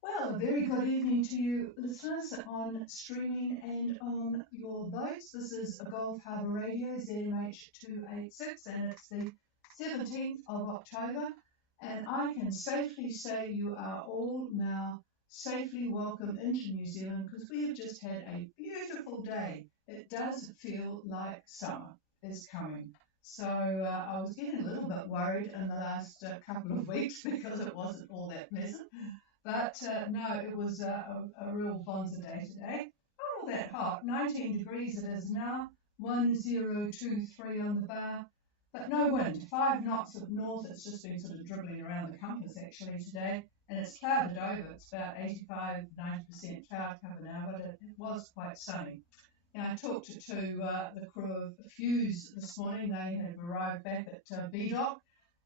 Well, a very good evening to you listeners on streaming and on your boats. This is Gulf Harbour Radio, ZMH 286, and it's the 17th of October. And I can safely say you are all now safely welcome into New Zealand because we have just had a beautiful day. It does feel like summer is coming. So I was getting a little bit worried in the last couple of weeks because it wasn't all that pleasant. But no, it was a real bonza day today. Not all that hot, 19 degrees it is now, 1023 on the bar, but no wind, 5 knots of north. It's just been sort of dribbling around the compass actually today, and it's clouded over. It's about 85–90% cloud cover now, but it was quite sunny. And I talked to the crew of Fuse this morning. They had arrived back at B-Dock,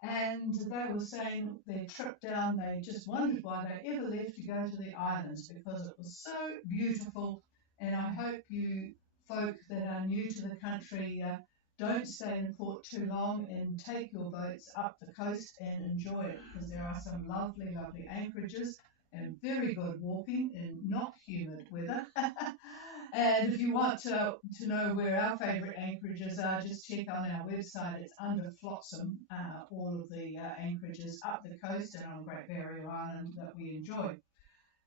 and they were saying their trip down, they just wondered why they ever left to go to the islands because it was so beautiful. And I hope you folk that are new to the country don't stay in port too long and take your boats up the coast and enjoy it because there are some lovely, lovely anchorages and very good walking in not humid weather. And if you want to know where our favourite anchorages are, just check on our website. It's under Flotsam, all of the anchorages up the coast and on Great Barrier Island that we enjoy.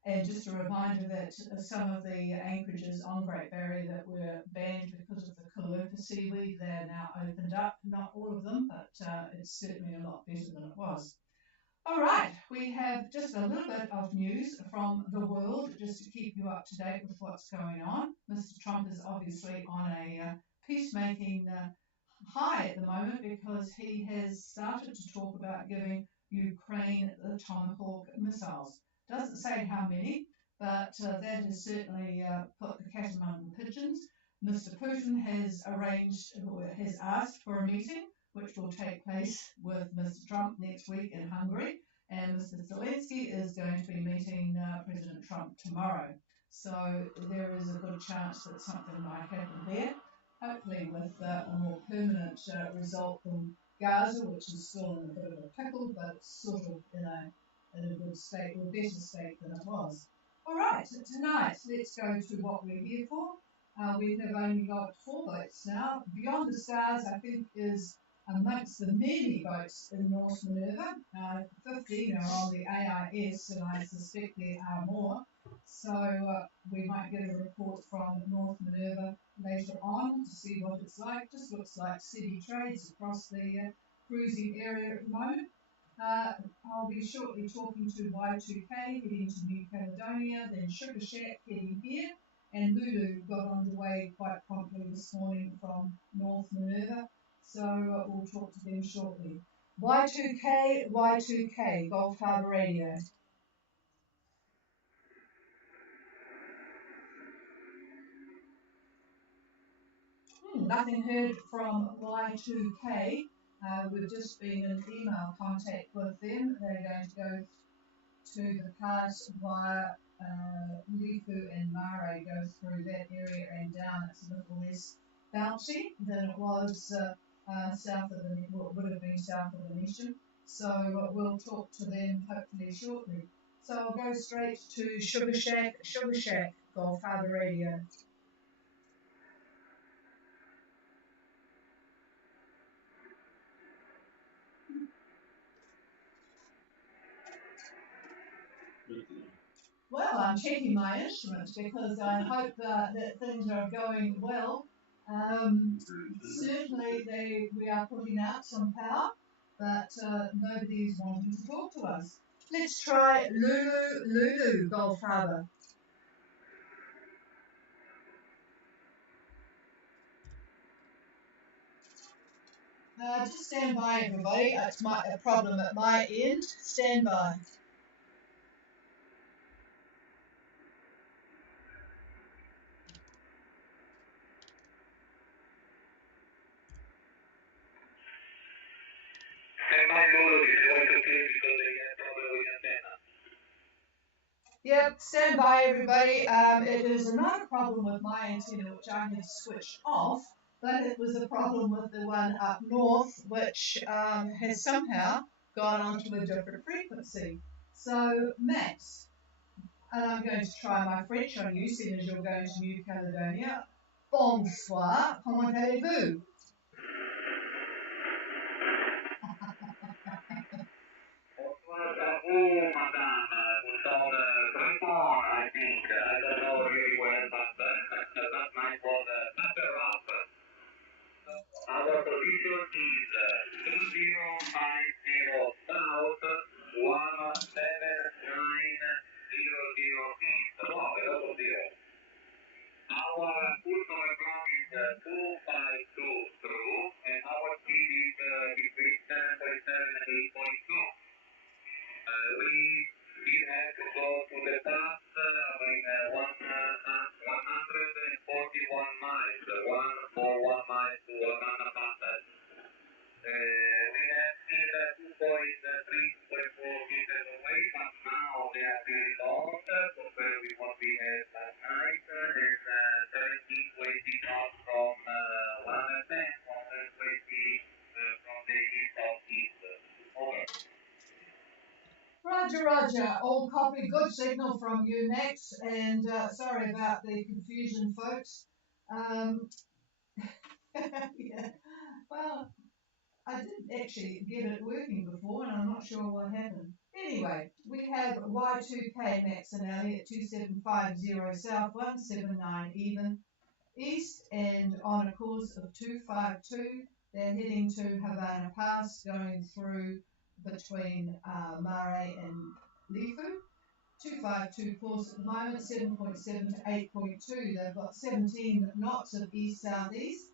And just a reminder that some of the anchorages on Great Barrier that were banned because of the calopa seaweed, they're now opened up. Not all of them, but it's certainly a lot better than it was. All right, we have just a little bit of news from the world just to keep you up to date with what's going on. Mr. Trump is obviously on a peacemaking high at the moment because he has started to talk about giving Ukraine the Tomahawk missiles. Doesn't say how many, but that has certainly put the cat among the pigeons. Mr. Putin has asked for a meeting which will take place with Mr. Trump next week in Hungary. And Mr. Zelensky is going to be meeting President Trump tomorrow. So there is a good chance that something might happen there, hopefully with a more permanent result than Gaza, which is still in a bit of a pickle, but it's sort of in a good state, or better state than it was. All right, so tonight, let's go to what we're here for. We have only got 4 boats now. Beyond the Stars, I think, is amongst the many boats in North Minerva. 15 are on the AIS, and I suspect there are more. So we might get a report from North Minerva later on to see what it's like. Just looks like steady trades across the cruising area at the moment. I'll be shortly talking to Y2K heading to New Caledonia, then Sugar Shack heading here, and Lulu got underway quite promptly this morning from North Minerva, so we'll talk to them shortly. Y2K, Gulf Harbour Radio. Nothing heard from Y2K. We've just been in email contact with them. They're going to go to the pass via Lifu and Mare, go through that area and down. It's a little less bouncy than it was south of the, well, it would have been south of the nation. So we'll talk to them hopefully shortly. So I'll go straight to Sugar Shack, Gulf Harbour Radio. Well, I'm checking my instruments because I hope that things are going well. Certainly we are putting out some power, but nobody is wanting to talk to us. Let's try Lulu, Gulf Harbour. Just stand by, everybody. It's a problem at my end. Stand by. Yep, stand by, everybody. It is not a problem with my antenna, which I had switched off, but it was a problem with the one up north, which has somehow gone onto a different frequency. So, Max, and I'm going to try my French on you, seeing as you're going to New Caledonia. Bonsoir, comment allez-vous? Bonsoir à vous, madame. Vous sound very fun, I think. I don't know really well, but that might was better up. Our position is 2050 south, 17900 east. Wow, a lot of zero. Our full program is 252 through, and our speed is between 7.7 and 8.2. We still have to go to the pass in 141 miles, 141 miles to Orlando Passage. We have still 2.3, 2.4 meters away, but now they are really long compared with what we had last night, and 17, 20 knots from 110, 120 from the east southeast. Over. Roger, Roger. All copy. Good signal from you, Max. And sorry about the confusion, folks. Yeah. Well, I didn't actually get it working before, and I'm not sure what happened. Anyway, we have Y2K Max and Ellie at 2750 south, 179 even east, and on a course of 252. They're heading to Havana Pass, going through between Mare and Lifu. 252 course at the moment, 7.7 to 8.2. They've got 17 knots of east-southeast.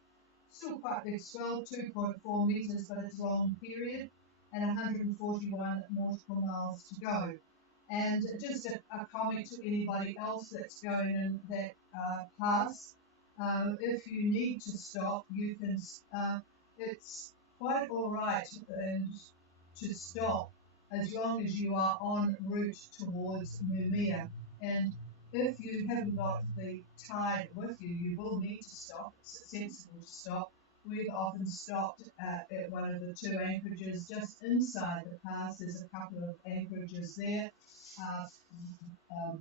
Still quite big swell, 2.4 metres, but it's a long period, and 141 nautical miles to go. And just a comment to anybody else that's going in that pass. If you need to stop, you can. It's quite all right to stop as long as you are en route towards Mumia. And if you haven't got the tide with you, you will need to stop. It's sensible to stop. We've often stopped at one of the two anchorages just inside the pass. There's a couple of anchorages there.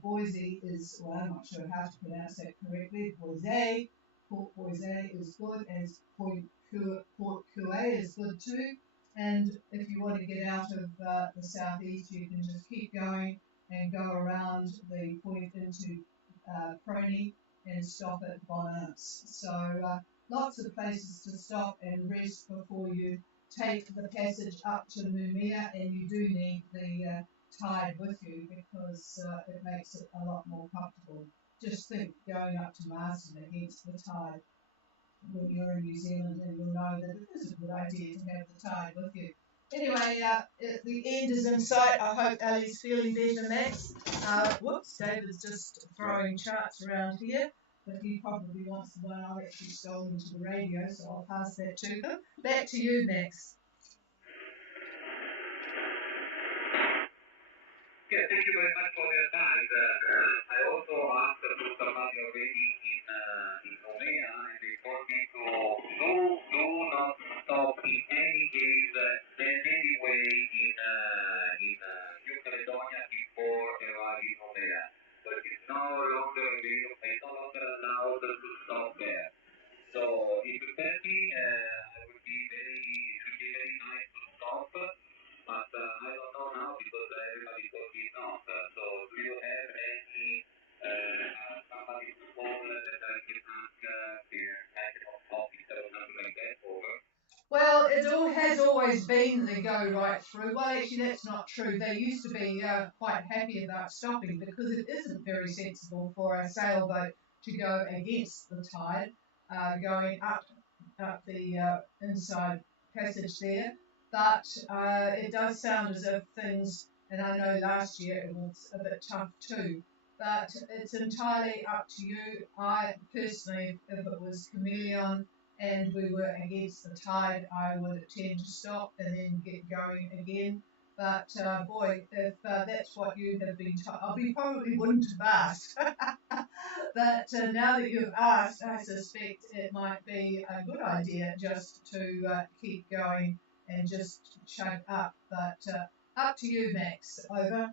Boise is, well, I'm not sure how to pronounce that correctly. Boise, Port Boise is good, as Port Coué is good too. And if you want to get out of the southeast, you can just keep going and go around the point into Prony and stop at Bonhams. So lots of places to stop and rest before you take the passage up to Mumia, and you do need the tide with you because it makes it a lot more comfortable. Just think going up to Marsden against the tide when you're in New Zealand, and you'll know that it is a good idea to have the tide with you. Anyway, the end is in sight. I hope Ellie's feeling better, Max. Whoops, David's just throwing charts around here, but he probably wants the one I've actually stolen to the radio, so I'll pass that to him. Back to you, Max. Yeah, thank you very much for your time. I also asked to somebody already in Romania, and they told me to do not stop in any case, in any way in New Caledonia before arriving in Romania. But it's no longer available, it's no longer allowed to stop there. So if you tell me, it would be very nice to stop. But I don't know now because everybody told me not. So do you have any somebody to call that I can ask the packet of officer or something like that over? Well, it has always been the go right through. Well, actually, that's not true. They used to be quite happy about stopping because it isn't very sensible for a sailboat to go against the tide, going up the inside passage there. But it does sound as if things, and I know last year it was a bit tough too, but it's entirely up to you. I personally, if it was Chameleon and we were against the tide, I would tend to stop and then get going again. But boy, if that's what you have been told, we probably wouldn't have asked. But now that you've asked, I suspect it might be a good idea just to keep going and just chug up. But up to you, Max. Over.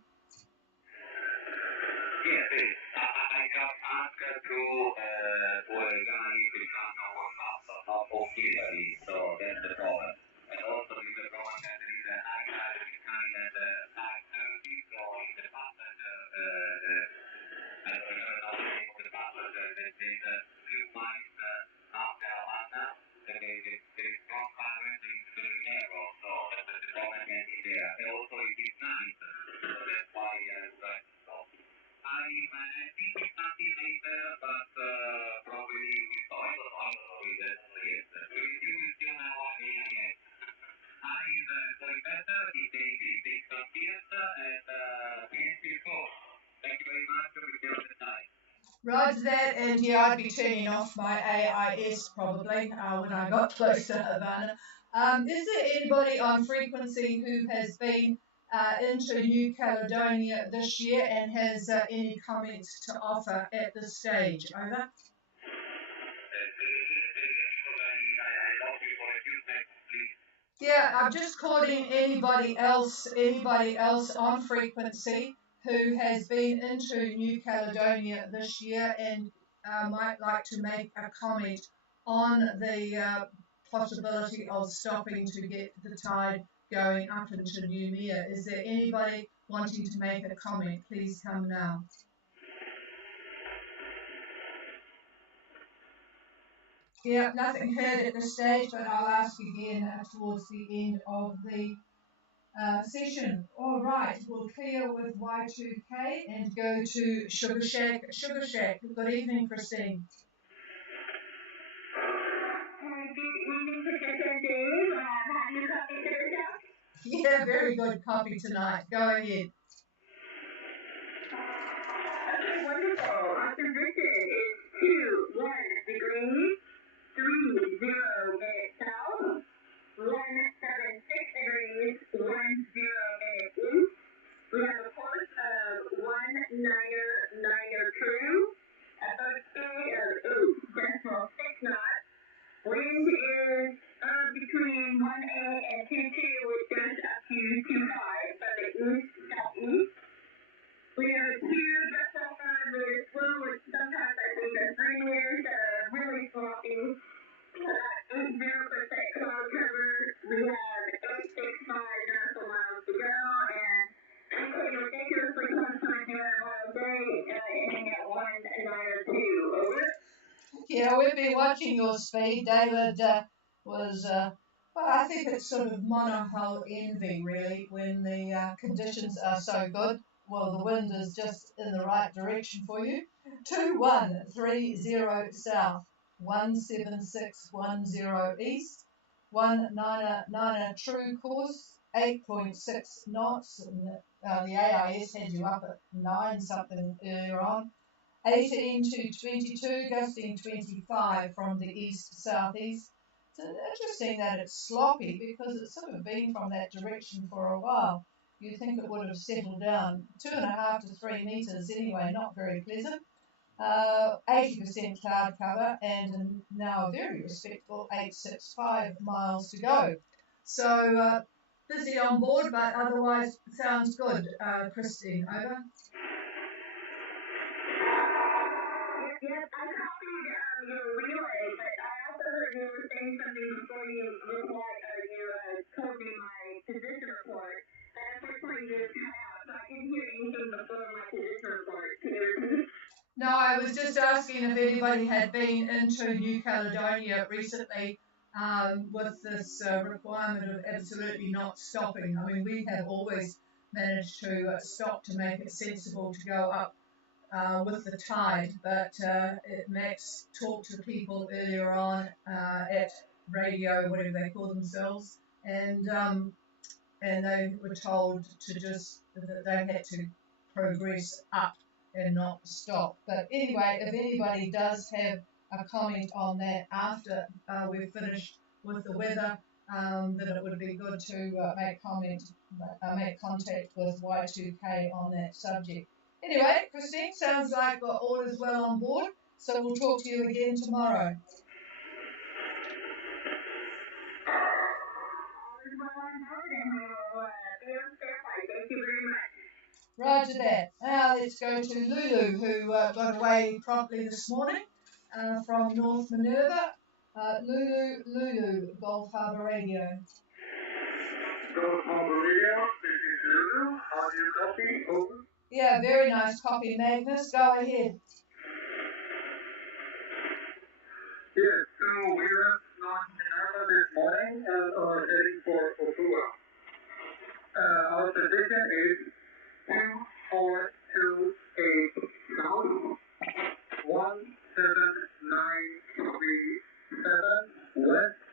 Yes, please. I just asked to a guy who can't know what's up, so not officially, so that's the problem. And also because the problem that there is a high tide behind at 5:30, so in the passage, I don't know the name of the passage, there's a few miles after Havana, there is strong current in Fluminense, so that's the problem can be there. And also it is night, so that's why I'm trying to stop. I think it's something later, but probably we thought it was also yes. You will still know what we are. I going better, he takes some tears, and finish his course. Thank you very much for the time. Roger that, and yeah, I'd be turning off my AIS probably when I got close to Havana. Is there anybody on frequency who has been into New Caledonia this year and has any comments to offer at this stage? Over. I lost you for a few seconds, please. Yeah, I'm just calling anybody else on frequency who has been into New Caledonia this year and might like to make a comment on the possibility of stopping to get the tide going up into Noumea. Is there anybody wanting to make a comment? Please come now. Yeah, nothing heard at this stage, but I'll ask again towards the end of the session. All right, we'll clear with Y2K and go to Sugar Shack. Sugar Shack, good evening, Christine. Yeah, very good copy tonight. Go ahead. Okay, wonderful. Our position is 21 degrees, 30 minutes south, 176 degrees, 10 minutes east. We have a course of 1992, a third speed of 8.6 knots. Wind is between 1.8 and 2.2, with gusts up to 2.5 from the east southeast. We have two vessel meters flow, which sometimes I think are 3 meters that are really sloppy. About 80% cloud cover. We have 865 nautical miles to go, and anything ridiculously close to 900 miles a day, ending at 192. Over. Yeah, we've been watching your speed. David was, well, I think it's sort of monohull envy, really, when the conditions are so good. Well, the wind is just in the right direction for you. 2130 south, 17610 east, 199 true course, 8.6 knots. The AIS had you up at 9 something earlier on. 18 to 22, gusting 25 from the east-southeast. It's interesting that it's sloppy because it's sort of been from that direction for a while. You'd think it would have settled down 2.5 to 3 metres anyway, not very pleasant. 80% cloud cover and now a very respectable 865 miles to go. So busy on board, but otherwise sounds good. Christine, over. Yes, I copied your relay, but I also heard you were saying something before you told me my position report. And unfortunately, you cut out, so I didn't hear anything before my position report. Can you repeat? No, I was just asking if anybody had been into New Caledonia recently with this requirement of absolutely not stopping. I mean, we have always managed to stop to make it sensible to go up with the tide, but Max talked to people earlier on at radio, whatever they call themselves, and they were told to just that they had to progress up and not stop. But anyway, if anybody does have a comment on that after we've finished with the weather, then it would be good to make contact with Y2K on that subject. Anyway, Christine, sounds like all is well on board, so we'll talk to you again tomorrow. All is well on board, and we will be on standby. Thank you very much. Roger that. Now let's go to Lulu, who got away promptly this morning from North Minerva. Lulu, Golf Harbour Radio. Golf Harbour Radio, this is Lulu. How do you copy? Over. Yeah, very nice copy, Magnus. Go ahead. Yes, so we left North Minerva this morning and are heading for Opua. Our position is 2428 south, 17937 west.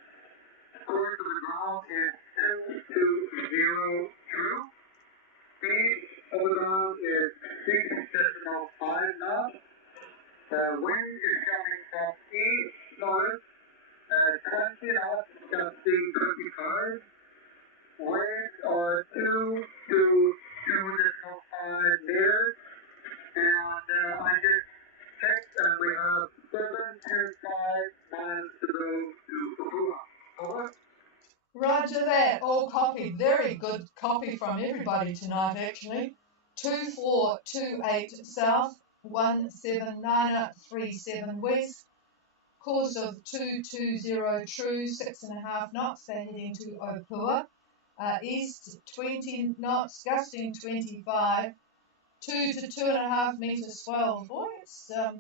Course of the ground is 2202. Speed of the ground is 6.5 knots. The wind is coming from east north, 20 knots, gusting 25. Winds are 2 to 2.5 meters. And I just checked and we have 7.5 miles to go to Papua. Over. Roger that. All copied. Very good copy from everybody tonight, actually. 2428 south, 17937 west. Course of 220 true, 6.5 knots. They're heading to Opua. East 20 knots, gusting 25. 2 to 2.5 metre swell. Boy,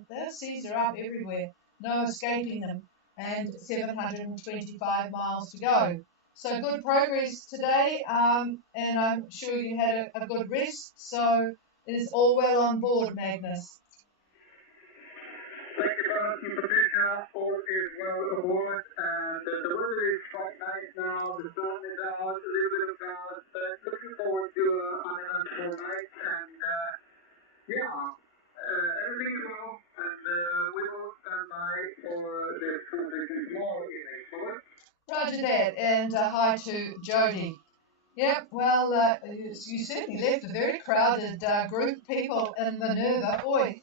their seas are up everywhere. No escaping them. And 725 miles to go. So good progress today, and I'm sure you had a good rest. So it is all well on board, Magnus. Thank you very much, Patricia. All is well aboard, and the weather is quite nice now. The sun is out, a little bit of clouds, but looking forward to an eventful night. And everything is well, and we will stand by for this conversation tomorrow evening. Over. Roger that, and hi to Jody. Yep, well, you certainly left a very crowded group of people in Minerva. Boy,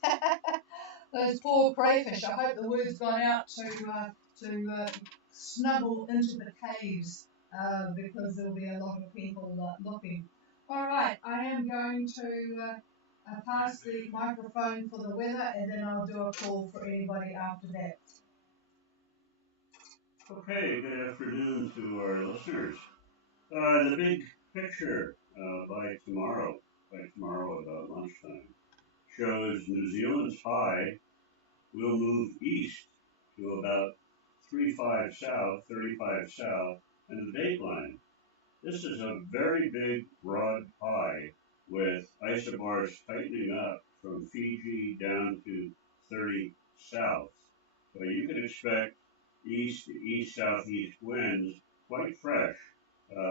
those poor crayfish. I hope the word's gone out to snuggle into the caves because there'll be a lot of people looking. All right, I am going to pass the microphone for the weather, and then I'll do a call for anybody after that. Okay, good afternoon to our listeners. The big picture by tomorrow about lunchtime, shows New Zealand's high will move east to about 35 south, and the dateline. This is a very big, broad high with isobars tightening up from Fiji down to 30 south. So you can expect east to east-southeast winds, quite fresh,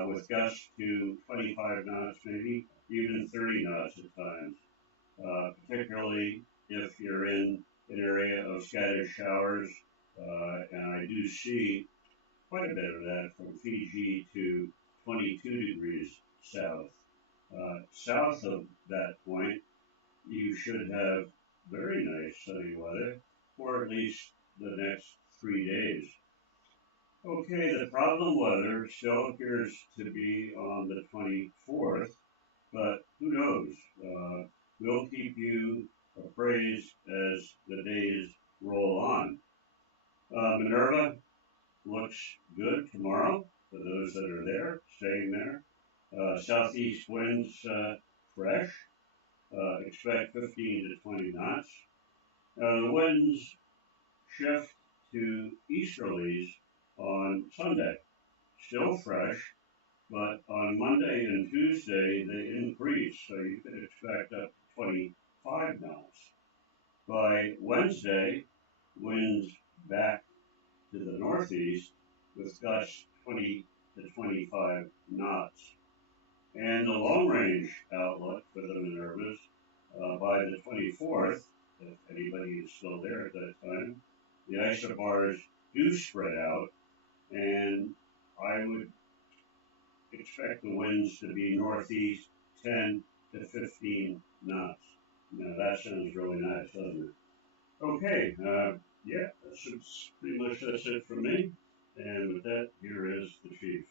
with gusts to 25 knots, maybe even 30 knots at times, particularly if you're in an area of scattered showers, and I do see quite a bit of that from Fiji to 22 degrees south. South of that point, you should have very nice sunny weather for at least the next 3 days. Okay, the problem weather still appears to be on the 24th, but who knows? We'll keep you appraised as the days roll on. Minerva looks good tomorrow for those that are there, staying there. Southeast winds fresh. Expect 15 to 20 knots. The winds shift to easterlies on Sunday. Still fresh, but on Monday and Tuesday they increase, so you can expect up to 25 knots. By Wednesday, winds back to the northeast with gusts 20 to 25 knots. And the long-range outlook for the Minervas by the 24th, if anybody is still there at that time, the isobars do spread out, and I would expect the winds to be northeast 10 to 15 knots. Now that sounds really nice, doesn't it? Okay, that's pretty much that's it from me. And with that, here is the chief.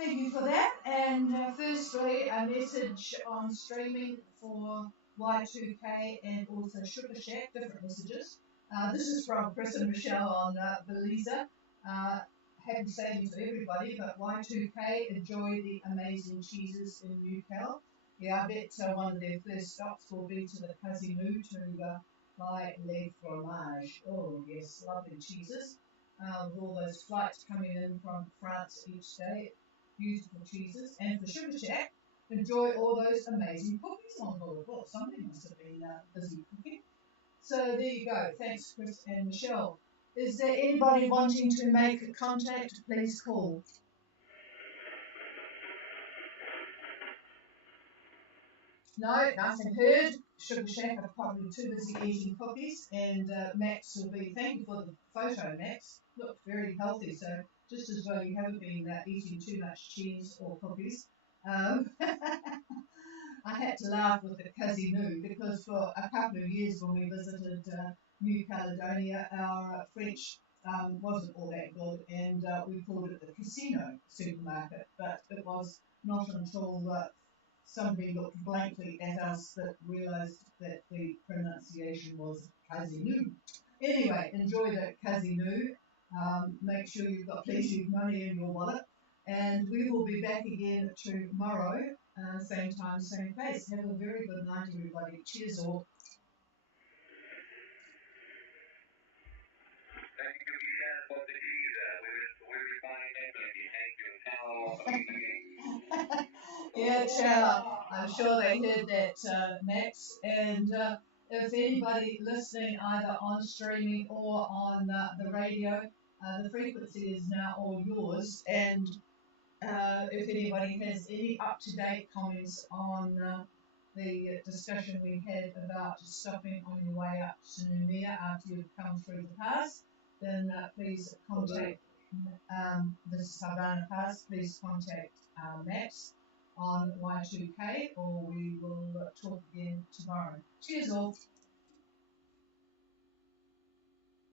Thank you for that. And firstly, a message on streaming for Y2K and also Sugar Shack, different messages. This is from Chris and Michelle on Beliza. Happy savings to everybody, but Y2K, enjoy the amazing cheeses in Newcastle. Yeah, I bet one of their first stops will be to the Casino to buy Le Fromage. Oh, yes, lovely cheeses. With all those flights coming in from France each day, beautiful cheeses. And for Sugar Shack, enjoy all those amazing cookies on board. Well, somebody must have been busy cooking. So there you go. Thanks, Chris and Michelle. Is there anybody wanting to make contact? Please call. No, nothing heard. Sugar Shack are probably too busy eating cookies, and Max will be. Thank you for the photo, Max. Looked very healthy, so just as well you haven't been eating too much cheese or cookies. I had to laugh with the Casino because for a couple of years when we visited New Caledonia, our French wasn't all that good, and we called it the Casino supermarket. But it was not until somebody looked blankly at us that realised that the pronunciation was Casino. Anyway, enjoy the Casino. Make sure you've got plenty of money in your wallet. And we will be back again tomorrow, same time, same place. Have a very good night, everybody. Cheers all. Thank you, Michelle, for the cheese. We will be buying everything. Thank you. Ciao. Yeah, ciao. I'm sure they heard that, Max. And if anybody listening either on streaming or on the radio, the frequency is now all yours. And if anybody has any up-to-date comments on the discussion we had about stopping on your way up to Noumea after you've come through the pass, then please contact this is Havana Pass. Please contact Max on Y2K, or we will talk again tomorrow. Cheers all.